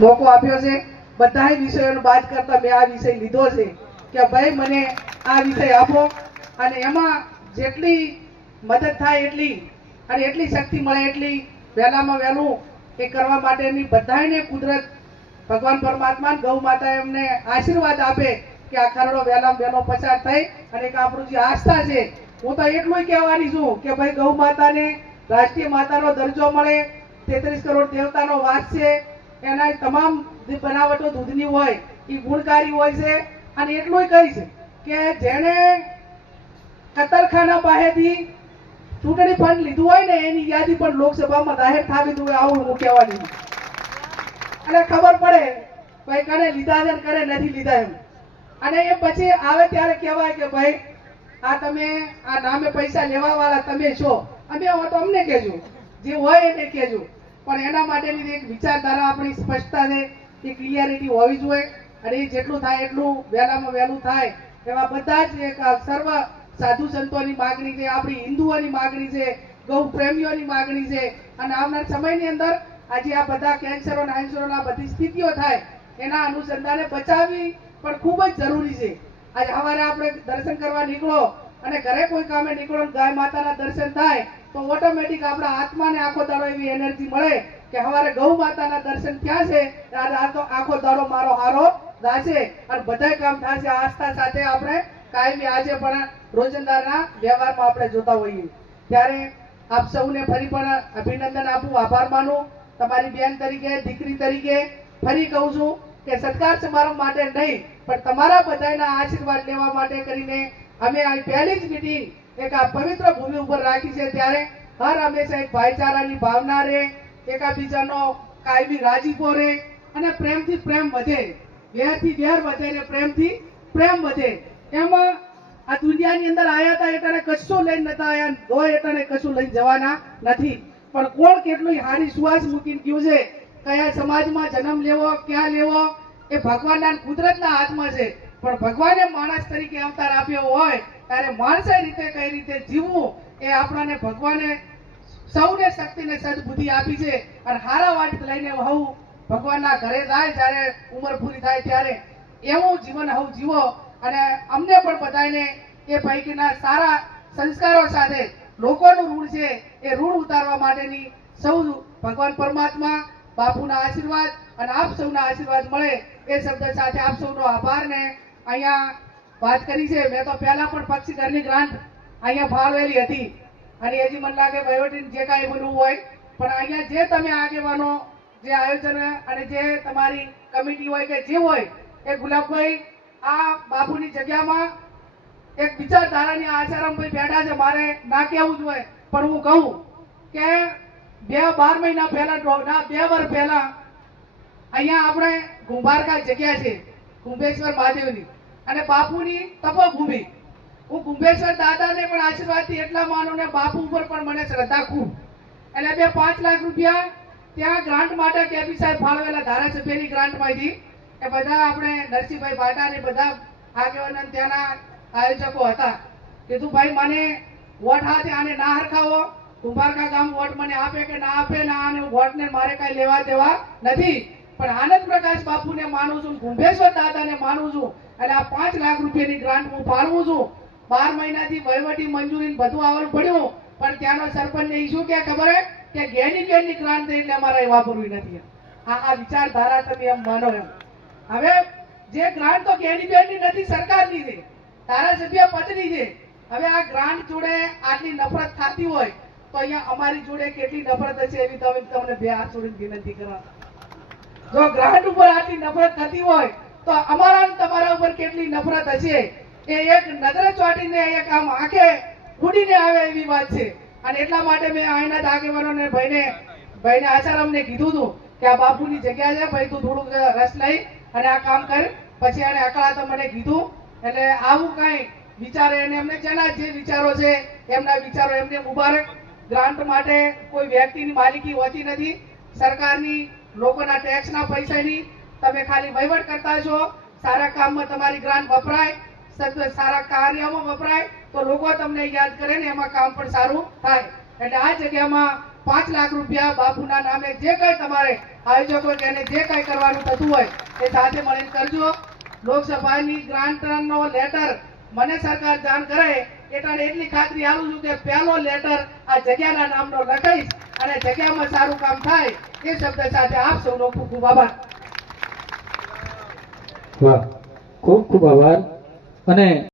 મોકો આપ્યો છે. બધાય વિષયોનો બાદ કરતા મેં આ વિષય લીધો છે કે ભાઈ મને આ વિષય આપો અને એમાં જેટલી મદદ થાય એટલી અને એટલી શક્તિ મળે એટલી વહેલામાં વહેલું એ કરવા માટેની બધાને કુદરત, ભગવાન પરમાત્મા ગૌ માતા એમને આશીર્વાદ આપે કે આ ખરડો વહેલામાં વહેલો પસાર થઈ અને એક આપણું જે આસ્થા છે, હું તો એટલું કહેવાની છું કે ભાઈ ગૌ માતાને રાષ્ટ્રીય માતાનો દરજ્જો મળે. તેત્રીસ કરોડ દેવતાનો વાસ છે. એના તમામ બનાવટો દૂધની હોય, એ ગુણકારી હોય છે અને એટલું છે કે જેણે કતરખાના પાસેથી ચૂંટણી ફંડ લીધું હોય ને, એની યાદી પણ લોકસભામાં જાહેર થાવી દઉં આવું હું કહેવાની. અને ખબર પડે, ભાઈ કને લીધા છે કને નથી લીધા એમ. અને એ પછી આવે ત્યારે કહેવાય કે ભાઈ, આ તમે, આ નામે પૈસા લેવા વાળા તમે છો. અમે તો અમને કહેજો. જે હોય એને કહેજો. પણ એના માટેની એક વિચારધારા આપણી સ્પષ્ટતા છે કે ક્લિયરિટી હોવી જોઈએ અને એ જેટલું થાય એટલું વહેલામાં વહેલું થાય. એવા બધા જ એક સર્વ સાધુ સંતોની માગણી છે, આપણી હિન્દુઓની માગણી છે, ગૌ પ્રેમીઓની માગણી છે અને આવનાર સમયની અંદર આજે આ બધા કેન્સરો અને હાંસરોના બધી સ્થિતિઓ થાય, એના અનુસંધાને બચાવવી પણ ખૂબ જ જરૂરી છે. આજે સવારે આપણે દર્શન કરવા નીકળો અને ઘરે કોઈ કામે નીકળો ગાય માતાના દર્શન થાય, તો ઓટોમેટિક આપણા આત્માને આખો દાડો એવી એનર્જી મળે કે હવારે ગૌ માતાના દર્શન થયા છે તો આખો દાડો મારો હારો દાશે અને બધા કામ થશે, આસ્થા સાથે આપણે કાયમી આજે પણ રોજંદારના વ્યવહારમાં આપણે જોતા હોઈએ. ત્યારે આપ સૌને ફરી પણ અભિનંદન આપું, આભાર માનું. તમારી બેન તરીકે, દીકરી તરીકે ફરી કહું છું કે સત્કાર સમારંભ માટે નહીં, પણ તમારા બધાના આશીર્વાદ લેવા માટે કરીને અમે આ પહેલી જ મિટિંગ એક આ પવિત્ર ભૂમિ ઉપર રાખી છે ત્યારે હર હંમેશા એક ભાઈચારાની ભાવના રહે, એકાબીજાનો કાયમી રાજીપો રહે અને પ્રેમથી પ્રેમ વધે, વેરથી વેર વધે ને પ્રેમથી પ્રેમ વધે. એમાં આ દુનિયાની અંદર આયા હતા એટલે કશું લઈને નતા આવ્યા દોય એટલે કશું લઈને જવાના નથી. પણ કોણ કેટલું હારી સુવાસ મૂકીને ગયું છે? કયા સમાજમાં જન્મ લેવો, ક્યાં લેવો, એ ભગવાનના કુદરતના હાથમાં છે. પણ ભગવાને માણસ તરીકે અવતાર આપ્યો હોય, ત્યારે માણસે રીતે કઈ રીતે જીવવું એ આપણને ભગવાને સૌને શક્તિને સદબુદ્ધિ આપી છે અને હારા વાટ લઈને હવ ભગવાનના ઘરે જાય જ્યારે ઉંમર પૂરી થાય ત્યારે એવું જીવન હવ જીવો અને અમને પણ બધાને એ પૈકીના સારા સંસ્કારો સાથે લોકોનું ઋણ છે એ ઋણ ઉતારવા માટેની સૌ ભગવાન પરમાત્મા બાપુના આશીર્વાદ અને આપ સૌના આશીર્વાદ મળે એ શબ્દ સાથે આપ સૌનો આભાર ને અહીંયા વાત કરી છે, મેં તો પહેલા પણ પક્ષી ઘરની ગ્રાન્ટ અહીંયા ફાળવેલી હતી. અને હજી મને લાગે વહીવટી જે કાંઈ બનવું હોય, પણ અહીંયા જે તમે આગેવાનો જે આયોજન અને જે તમારી કમિટી હોય કે જે હોય, એ ગુલાબભાઈ આ બાપુની જગ્યામાં એક વિચારધારાની આચારામભાઈ બેઠા છે, મારે ના કહેવું જ હોય, પણ હું કહું કે બે બાર મહિના પહેલા બે વર્ષ પહેલા અહીંયા આપણે ગુંભારકા જગ્યા છે. કુંભેશ્વર મહાદેવની. અને બાપુની તપોભૂમિ. હું કુંભેશ્વર દાદાને પણ આશીર્વાદથી એટલા માનું ને બાપુ ઉપર પણ મને શ્રદ્ધા ખૂબ. એટલે બે પાંચ લાખ રૂપિયા ત્યાં ગ્રાન્ટ માટે કેપી સાહેબ ફાળવેલા ધારાસભ્યની ગ્રાન્ટમાંથી. એ બધા આપણે નરસિંહભાઈ ભાટા ને બધા આગેવાન ત્યાંના આયોજકો હતા. કીધું, ભાઈ, મને વોટ હાથે આને ના હરખાવો. કુંભારકા ગામ વોટ મને આપે કે ના આપે ના આને વોટને મારે કાંઈ લેવા દેવા નથી. પણ આનંદ પ્રકાશ બાપુને માનું છું, ગુંભેશ્વર દાદાને માનું છું, અને આ પાંચ લાખ રૂપિયાની ગ્રાન્ટ હું ફાળવું છું. બાર મહિનાથી વહીવટી મંજૂરી બધું આવડ પડ્યું, પણ ત્યાંનો સરપંચને એ શું કે ખબર કે ગેની ઘેરની ક્રાંતિ એટલે અમારે એ વાપરવી નથી. આ આ વિચારધારા તમે એમ માનો એમ. હવે જે ગ્રાન્ટ તો ગેની ઘેરની નથી, સરકારની છે. ધારાસભ્ય પદની છે. હવે આ ગ્રાન્ટ જોડે આટલી નફરત થતી હોય, તો અહીંયા અમારી જોડે કેટલી નફરત હશે એવી તમે, તમને બે હાથ જોડીને વિનંતી કરવા. જો ગ્રાન્ટ ઉપર આટલી નફરત થતી હોય, તો અમારા તમારા ઉપર કેટલી નફરત હશે? એ એક નજરે ચોટીને એક આમ આંખે ઉડીને આવે એવી વાત છે. અને એટલા માટે મેં અહીંના જ આગેવાનોને ભાઈને ભાઈને આચારામને કીધું હતું કે આ બાપુની જગ્યા છે, ભાઈ તું થોડુંક રસ લઈ અને આ કામ કર. પછી એને અકળા તો મને કીધું. એટલે આવું કાંઈ વિચારે એને એમને જેના જે વિચારો છે, એમના વિચારો એમને મુબારક. ગ્રાન્ટ માટે કોઈ વ્યક્તિની માલિકી હોતી નથી. સરકારની, લોકોના ટેક્સના પૈસાની તમે ખાલી વહીવટ કરતા છો. સારા કામમાં તમારી ગ્રાન્ટ વપરાય સારા કાર્યમાં વપરાય, તો લોકો તમને યાદ કરે ને એમાં કામ પણ સારું થાય. એટલે આ જગ્યામાં પાંચ લાખ રૂપિયા બાપુના નામે જે કઈ તમારે આયોજકો કે એને જે કઈ કરવાનું થતું હોય એ સાથે મળીને કરજો. લોકસભાની ગ્રાન્ટનો લેટર મને સરકાર જાણ કરે એટલે એટલી ખાતરી આલું છું કે પહેલો લેટર આ જગ્યાના નામનો લખાઈશ અને જગ્યામાં સારું કામ થાય એ શબ્દ સાથે આપ સૌનો ખૂબ ખૂબ આભાર. વાહ. ખૂબ ખૂબ આભાર. અને